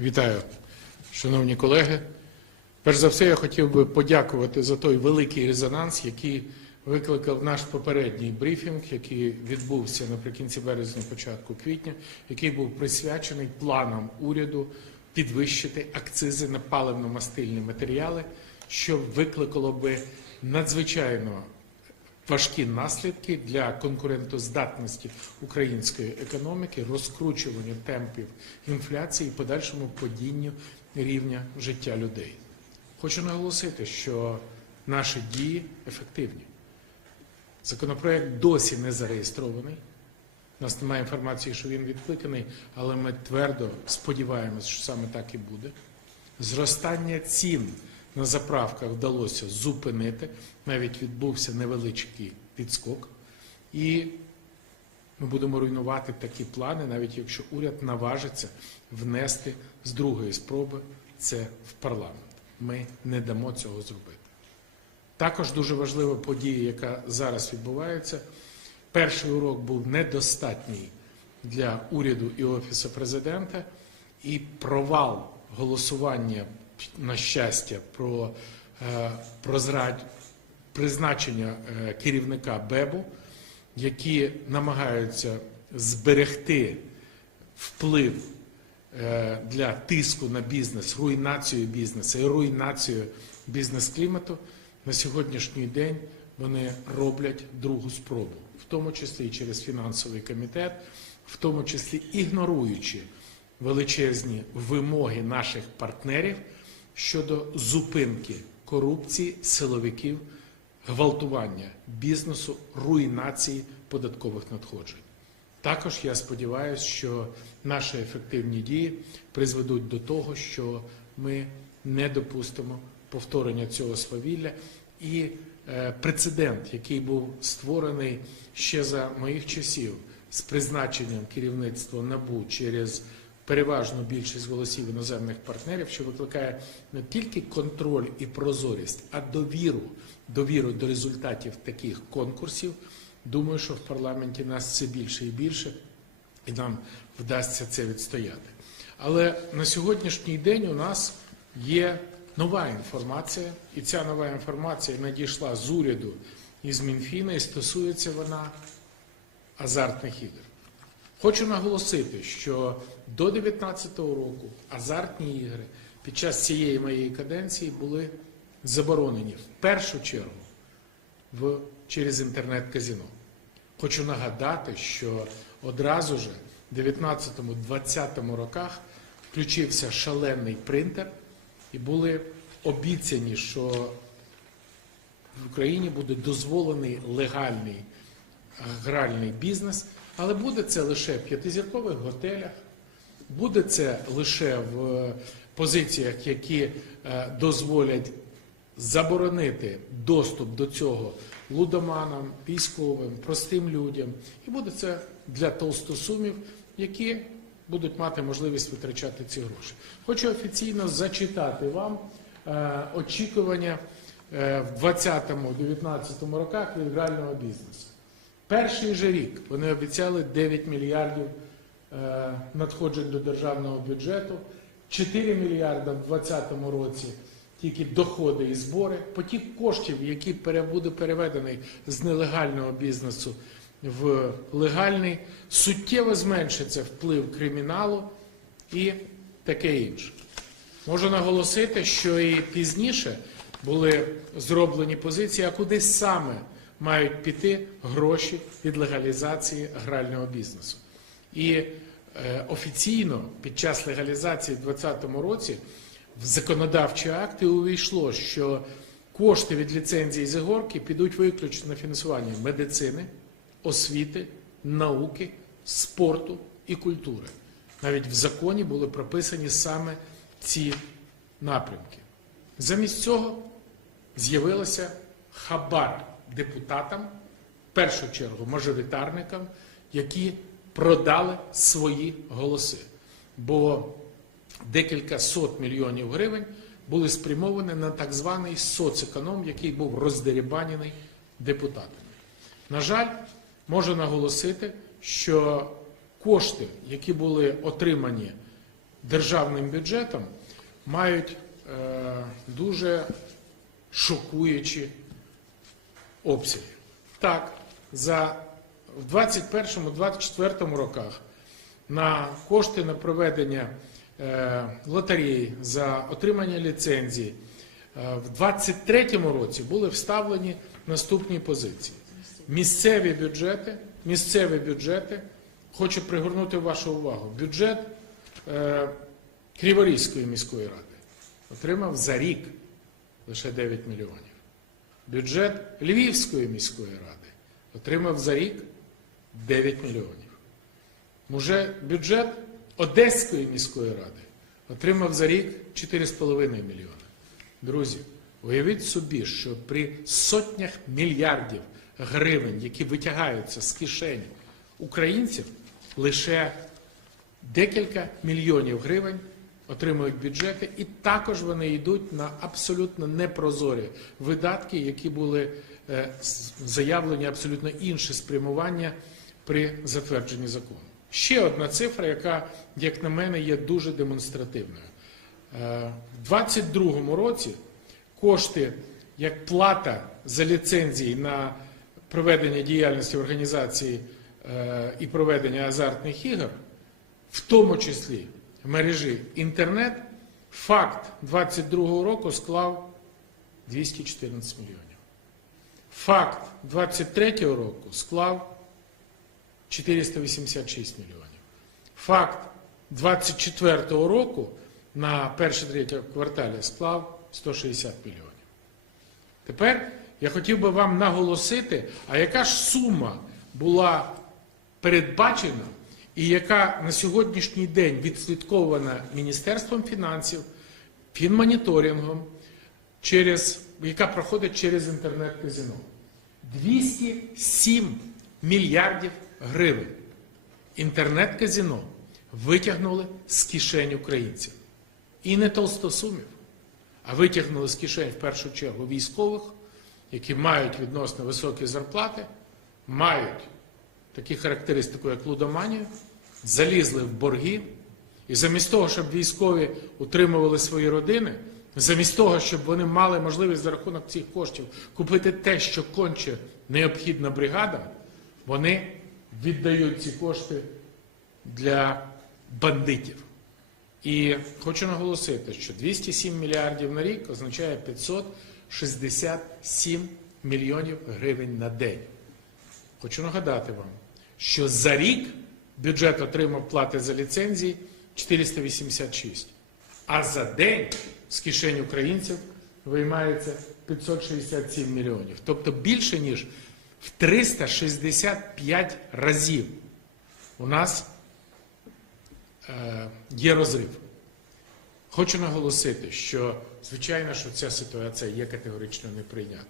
Вітаю, шановні колеги. Перш за все, я хотів би подякувати за той великий резонанс, який викликав наш попередній брифінг, який відбувся наприкінці березня, початку квітня, який був присвячений планам уряду підвищити акцизи на паливно-мастильні матеріали, що викликало би надзвичайно важкі наслідки для конкурентоздатності української економіки, розкручування темпів інфляції і подальшому падінню рівня життя людей. Хочу наголосити, що наші дії ефективні. Законопроект досі не зареєстрований. У нас немає інформації, що він відкликаний, але ми твердо сподіваємося, що саме так і буде. Зростання цін на заправках вдалося зупинити, навіть відбувся невеличкий підскок. І ми будемо руйнувати такі плани, навіть якщо уряд наважиться внести з другої спроби це в парламент. Ми не дамо цього зробити. Також дуже важлива подія, яка зараз відбувається. Перший урок був недостатній для уряду і офісу президента, і провал голосування на щастя про, е, про призначення е, керівника БЕБу, які намагаються зберегти вплив е, для тиску на бізнес, руйнацію бізнесу і руйнацію бізнес-клімату, на сьогоднішній день вони роблять другу спробу, в тому числі і через фінансовий комітет, в тому числі ігноруючи величезні вимоги наших партнерів щодо зупинки корупції, силовиків, гвалтування бізнесу, руйнації податкових надходжень. Також я сподіваюся, що наші ефективні дії призведуть до того, що ми не допустимо повторення цього свавілля і е, прецедент, який був створений ще за моїх часів з призначенням керівництва НАБУ через переважну більшість голосів іноземних партнерів, що викликає не тільки контроль і прозорість, а довіру, довіру до результатів таких конкурсів. Думаю, що в парламенті нас все більше і більше, і нам вдасться це відстояти. Але на сьогоднішній день у нас є нова інформація, і ця нова інформація надійшла з уряду і з Мінфіна, і стосується вона азартних ігор. Хочу наголосити, що до 2019 року азартні ігри під час цієї моєї каденції були заборонені в першу чергу в, через інтернет-казіно. Хочу нагадати, що одразу ж в 19-20 роках включився шалений принтер, і були обіцяні, що в Україні буде дозволений легальний гральний бізнес, але буде це лише в п'ятизіркових готелях, буде це лише в позиціях, які е, дозволять заборонити доступ до цього лудоманам, військовим, простим людям, і буде це для толстосумів, які будуть мати можливість витрачати ці гроші. Хочу офіційно зачитати вам е, очікування е, в 2020-2019 роках від грального бізнесу. Перший же рік вони обіцяли 9 мільярдів е, надходжень до державного бюджету, 4 мільярда в 2020 році тільки доходи і збори. Потік коштів, який буде переведений з нелегального бізнесу в легальний, суттєво зменшиться вплив криміналу і таке інше. Можу наголосити, що і пізніше були зроблені позиції, а куди саме мають піти гроші від легалізації грального бізнесу. І е, офіційно під час легалізації в 2020 році в законодавчі акти увійшло, що кошти від ліцензії з ігорки підуть виключно на фінансування медицини, освіти, науки, спорту і культури. Навіть в законі були прописані саме ці напрямки. Замість цього з'явилося хабар депутатам, в першу чергу мажоритарникам, які продали свої голоси. Бо декілька сот мільйонів гривень були спрямовані на так званий соцеконом, який був роздерібанений депутатами. На жаль, можу наголосити, що кошти, які були отримані державним бюджетом мають е, дуже шокуючі обсяги. Так, за в 21-24 роках на кошти на проведення е, лотереї за отримання ліцензії е, в 23 році були вставлені наступні позиції. Місцеві бюджети, місцеві бюджети, хочу пригорнути вашу увагу. Бюджет е, Криворізької міської ради отримав за рік лише 9 мільйонів. Бюджет Львівської міської ради отримав за рік 9 мільйонів. Уже бюджет Одеської міської ради отримав за рік 4,5 мільйони. Друзі, уявіть собі, що при сотнях мільярдів гривень, які витягаються з кишені українців, лише декілька мільйонів гривень отримують бюджети, і також вони йдуть на абсолютно непрозорі видатки, які були е, заявлені абсолютно інше спрямування при затвердженні закону. Ще одна цифра, яка, як на мене, є дуже демонстративною. Е, В 2022 році кошти як плата за ліцензії на проведення діяльності організації е, і проведення азартних ігор, в тому числі мережі інтернет, факт 2022 року склав 214 мільйонів. Факт 2023 року склав 486 мільйонів. Факт 2024 року на перше третє кварталі склав 160 мільйонів. Тепер я хотів би вам наголосити, а яка ж сума була передбачена і яка на сьогоднішній день відслідкована Міністерством фінансів, фінмоніторингом, через, яка проходить через інтернет-казино. 207 мільярдів гривень інтернет-казино витягнули з кишень українців. І не толстосумів, а витягнули з кишень в першу чергу військових, які мають відносно високі зарплати, мають такі характеристики, як лудоманію, залізли в борги, і замість того, щоб військові утримували свої родини, замість того, щоб вони мали можливість за рахунок цих коштів купити те, що конче необхідно бригадам, вони віддають ці кошти для бандитів. І хочу наголосити, що 207 мільярдів на рік означає 567 мільйонів гривень на день. Хочу нагадати вам, що за рік бюджет отримав плати за ліцензії 486, а за день з кишень українців виймається 567 мільйонів. Тобто більше ніж в 365 разів у нас е, є розрив. Хочу наголосити, що звичайно, що ця ситуація є категорично неприйнятна.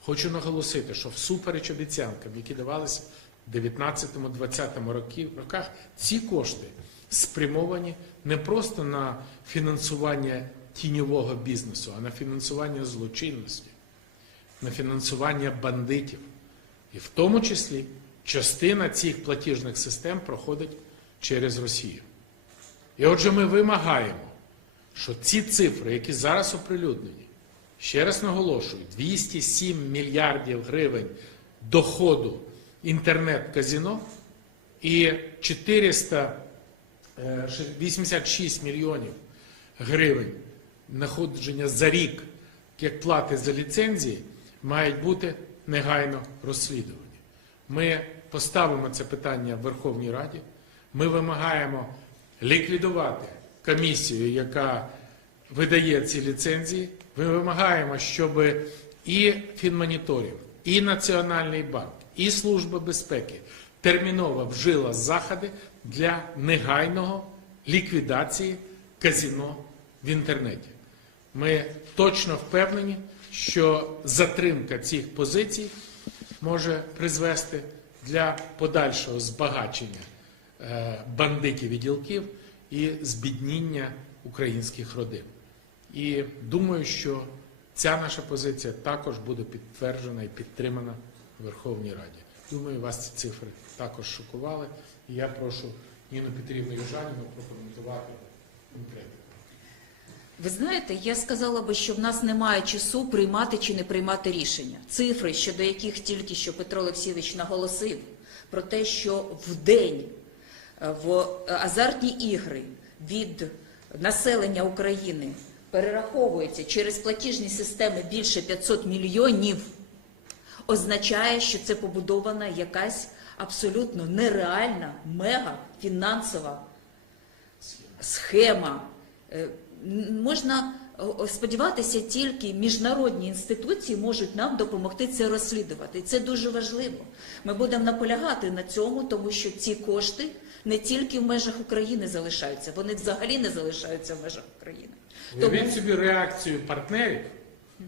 Хочу наголосити, що всупереч обіцянкам, які давалися в 19-20 роках, ці кошти спрямовані не просто на фінансування тіньового бізнесу, а на фінансування злочинності, на фінансування бандитів. І в тому числі частина цих платіжних систем проходить через Росію. І отже, ми вимагаємо, що ці цифри, які зараз оприлюднені, ще раз наголошую, 207 мільярдів гривень доходу інтернет-казино і 486 мільйонів гривень находження за рік як плати за ліцензії мають бути негайно розслідувані. Ми поставимо це питання в Верховній Раді. Ми вимагаємо ліквідувати комісію, яка видає ці ліцензії. Ми вимагаємо, щоб і фінмоніторинг, і Національний банк, і Служба безпеки терміново вжила заходи для негайного ліквідації казіно в інтернеті. Ми точно впевнені, що затримка цих позицій може призвести для подальшого збагачення е, бандитів і ділків і збідніння українських родин. І думаю, що ця наша позиція також буде підтверджена і підтримана в Верховній Раді. Думаю, вас ці цифри також шокували. І я прошу Ніну Петрівну Южаніну прокоментувати конкретики. Ви знаєте, я сказала би, що в нас немає часу приймати чи не приймати рішення. Цифри, щодо яких тільки що Петро Олексійович наголосив, про те, що в день е, в азартні ігри від населення України перераховується через платіжні системи більше 500 мільйонів, означає, що це побудована якась абсолютно нереальна мега фінансова схема. Можна сподіватися, тільки міжнародні інституції можуть нам допомогти це розслідувати. І це дуже важливо. Ми будемо наполягати на цьому, тому що ці кошти не тільки в межах України залишаються, вони взагалі не залишаються в межах України. Уявіть собі реакцію партнерів,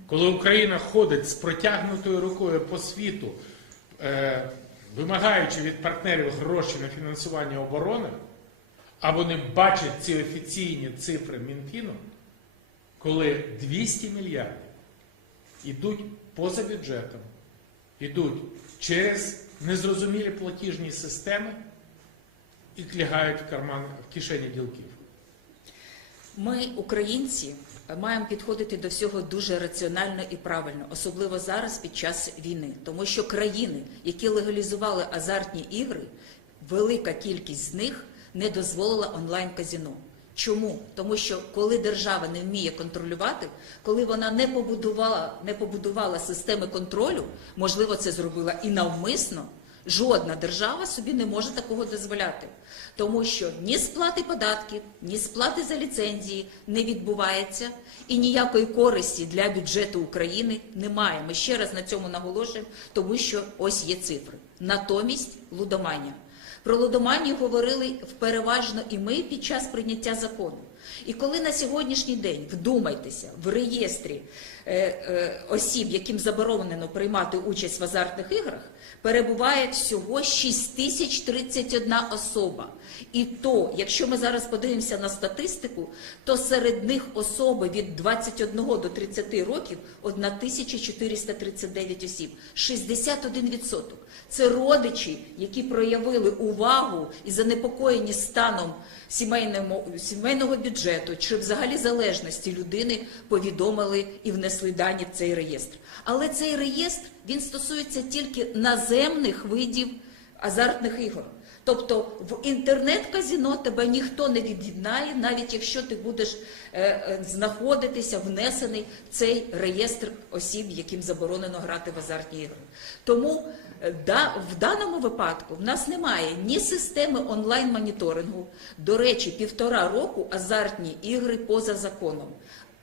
коли Україна ходить з протягнутою рукою по світу, е, вимагаючи від партнерів гроші на фінансування оборони, а вони бачать ці офіційні цифри Мінфіну, коли 200 мільярдів йдуть поза бюджетом, йдуть через незрозумілі платіжні системи і лягають в карман в кишені ділків. Ми, українці, маємо підходити до всього дуже раціонально і правильно, особливо зараз під час війни, тому що країни, які легалізували азартні ігри, велика кількість з них не дозволила онлайн-казіно. Чому? Тому що коли держава не вміє контролювати, коли вона не побудувала, не побудувала системи контролю, можливо, це зробила і навмисно. Жодна держава собі не може такого дозволяти, тому що ні сплати податків, ні сплати за ліцензії не відбувається, і ніякої користі для бюджету України немає. Ми ще раз на цьому наголошуємо, тому що ось є цифри. Натомість лудоманія. Про лудоманію говорили переважно і ми під час прийняття закону. І коли на сьогоднішній день вдумайтеся в реєстрі осіб, яким заборонено приймати участь в азартних іграх, перебуває всього 6031 особа. І то, якщо ми зараз подивимося на статистику, то серед них особи від 21 до 30 років 1439 осіб, 61%. Це родичі, які проявили увагу і занепокоєні станом сімейного, сімейного бюджету чи взагалі залежності людини, повідомили і внесли дані в цей реєстр. Але цей реєстр він стосується тільки наземних видів азартних ігор. Тобто в інтернет-казіно тебе ніхто не від'єднає, навіть якщо ти будеш е, е, знаходитися внесений в цей реєстр осіб, яким заборонено грати в азартні ігри. Тому е, да, в даному випадку в нас немає ні системи онлайн-моніторингу. До речі, півтора року азартні ігри поза законом.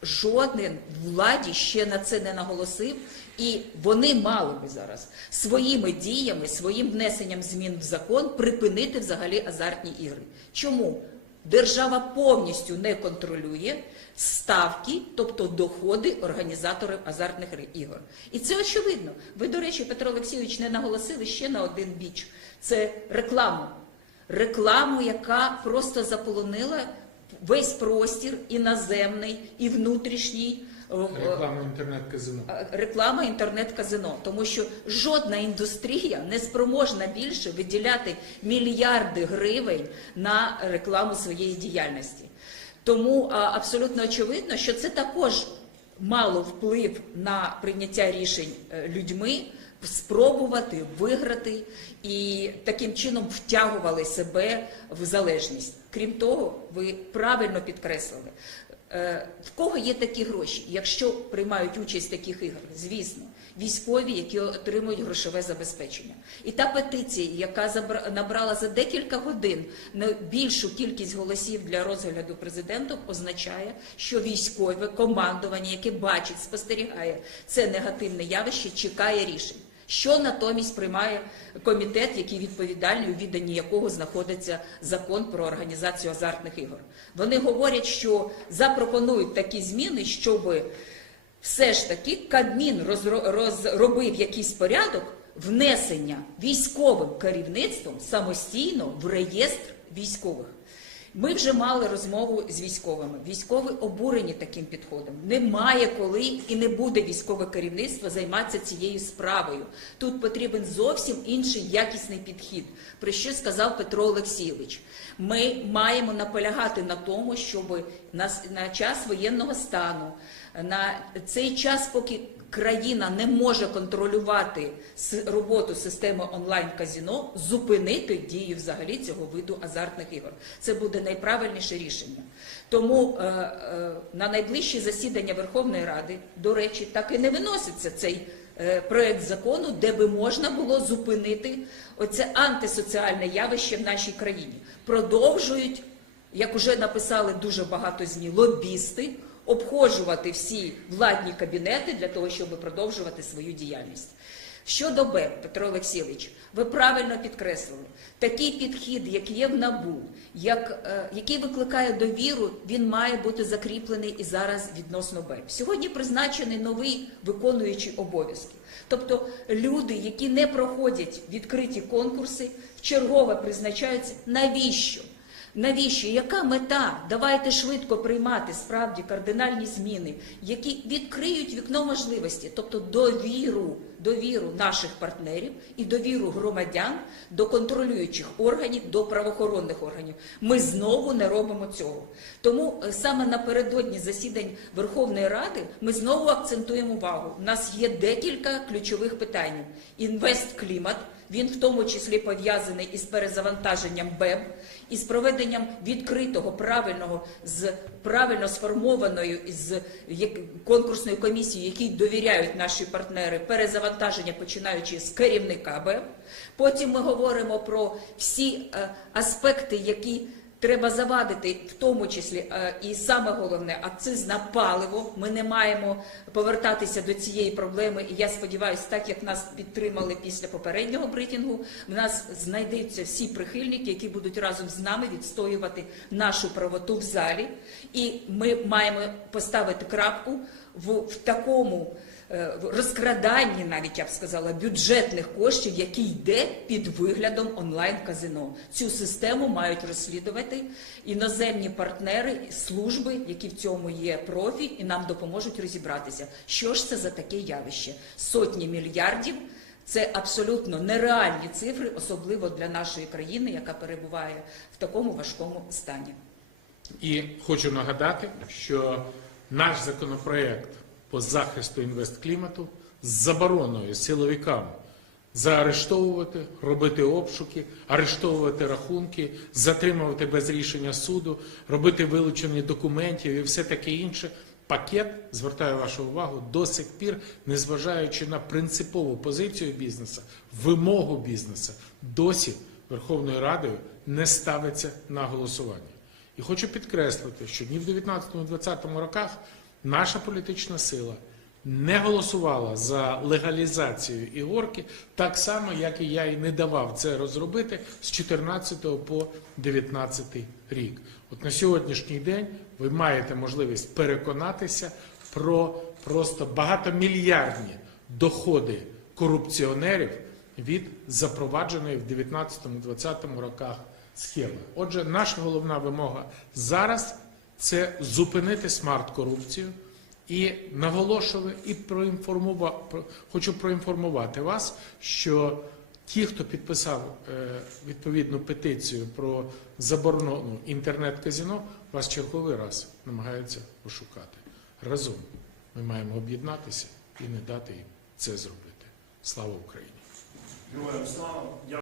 Жоден владі ще на це не наголосив, і вони мали би зараз своїми діями, своїм внесенням змін в закон припинити взагалі азартні ігри. Чому? Держава повністю не контролює ставки, тобто доходи організаторів азартних ігор. І це очевидно. Ви, до речі, Петро Олексійович не наголосили ще на один біч: це рекламу. Рекламу, яка просто заполонила весь простір і наземний, і внутрішній. е, е, Реклама інтернет-казино. е, реклама інтернет-казино, тому що жодна індустрія не спроможна більше виділяти мільярди гривень на рекламу своєї діяльності. Тому абсолютно очевидно, що це також мало вплив на прийняття рішень людьми. Спробувати виграти і таким чином втягували себе в залежність. Крім того, ви правильно підкреслили, Е, В кого є такі гроші? Якщо приймають участь в таких іграх, звісно, військові, які отримують грошове забезпечення. І та петиція, яка набрала за декілька годин більшу кількість голосів для розгляду президентом, означає, що військове командування, яке бачить, спостерігає це негативне явище, чекає рішень. Що натомість приймає комітет, який відповідальний, у відданні якого знаходиться закон про організацію азартних ігор? Вони говорять, що запропонують такі зміни, щоб все ж таки Кабмін розробив якийсь порядок внесення військовим керівництвом самостійно в реєстр військових. Ми вже мали розмову з військовими. Військові обурені таким підходом. Немає коли і не буде військове керівництво займатися цією справою. Тут потрібен зовсім інший якісний підхід. Про що сказав Петро Олексійович? Ми маємо наполягати на тому, щоб на, час воєнного стану, на цей час, поки країна не може контролювати роботу системи онлайн-казіно, зупинити дію взагалі цього виду азартних ігор. Це буде найправильніше рішення. Тому е, е, на найближчі засідання Верховної Ради, до речі, так і не виноситься цей е, проект закону, де би можна було зупинити оце антисоціальне явище в нашій країні. Продовжують як уже написали дуже багато ЗМІ, лобісти обходжувати всі владні кабінети для того, щоб продовжувати свою діяльність. Щодо БЕП, Петро Олексійович, ви правильно підкреслили, такий підхід, як є в НАБУ, як, е, який викликає довіру, він має бути закріплений і зараз відносно БЕП. Сьогодні призначений новий виконуючий обов'язки. Тобто люди, які не проходять відкриті конкурси, вчергове призначаються. Навіщо? Навіщо? Яка мета? Давайте швидко приймати справді кардинальні зміни, які відкриють вікно можливості, тобто довіру, довіру наших партнерів і довіру громадян до контролюючих органів, до правоохоронних органів. Ми знову не робимо цього. Тому е, саме напередодні засідань Верховної Ради ми знову акцентуємо увагу. У нас є декілька ключових питань: інвестклімат. Він в тому числі пов'язаний із перезавантаженням БЕБ, із проведенням відкритого, правильного, з правильно сформованою із конкурсною комісією, якій довіряють наші партнери, перезавантаження починаючи з керівника БЕБ. Потім ми говоримо про всі е, аспекти, які Треба завадити, в тому числі, е, і саме головне, акциз на паливо. Ми не маємо повертатися до цієї проблеми. І я сподіваюся, так як нас підтримали після попереднього брифінгу, в нас знайдуться всі прихильники, які будуть разом з нами відстоювати нашу правоту в залі. І ми маємо поставити крапку в, в такому розкраданні, навіть я б сказала, бюджетних коштів, який йде під виглядом онлайн-казино. Цю систему мають розслідувати іноземні партнери, служби, які в цьому є профі, і нам допоможуть розібратися, що ж це за таке явище. Сотні мільярдів. Це абсолютно нереальні цифри, особливо для нашої країни, яка перебуває в такому важкому стані. І хочу нагадати, що наш законопроект по захисту інвестклімату з забороною силовикам заарештовувати, робити обшуки, арештовувати рахунки, затримувати без рішення суду, робити вилучення документів і все таке інше. Пакет, звертаю вашу увагу, до сих пір, незважаючи на принципову позицію бізнесу, вимогу бізнесу, досі Верховною Радою не ставиться на голосування. І хочу підкреслити, що ні в 19-20 роках наша політична сила не голосувала за легалізацію ігорки, так само, як і я і не давав це розробити з 14 по 19 рік. От на сьогоднішній день ви маєте можливість переконатися про просто багатомільярдні доходи корупціонерів від запровадженої в 19-20 роках схеми. Отже, наша головна вимога зараз це зупинити смарт-корупцію. І наголошую і проінформував, про- хочу проінформувати вас, що ті, хто підписав е, відповідну петицію про заборону інтернет-казино, вас черговий раз намагаються ошукати. Разом ми маємо об'єднатися і не дати їм це зробити. Слава Україні! Героям слава!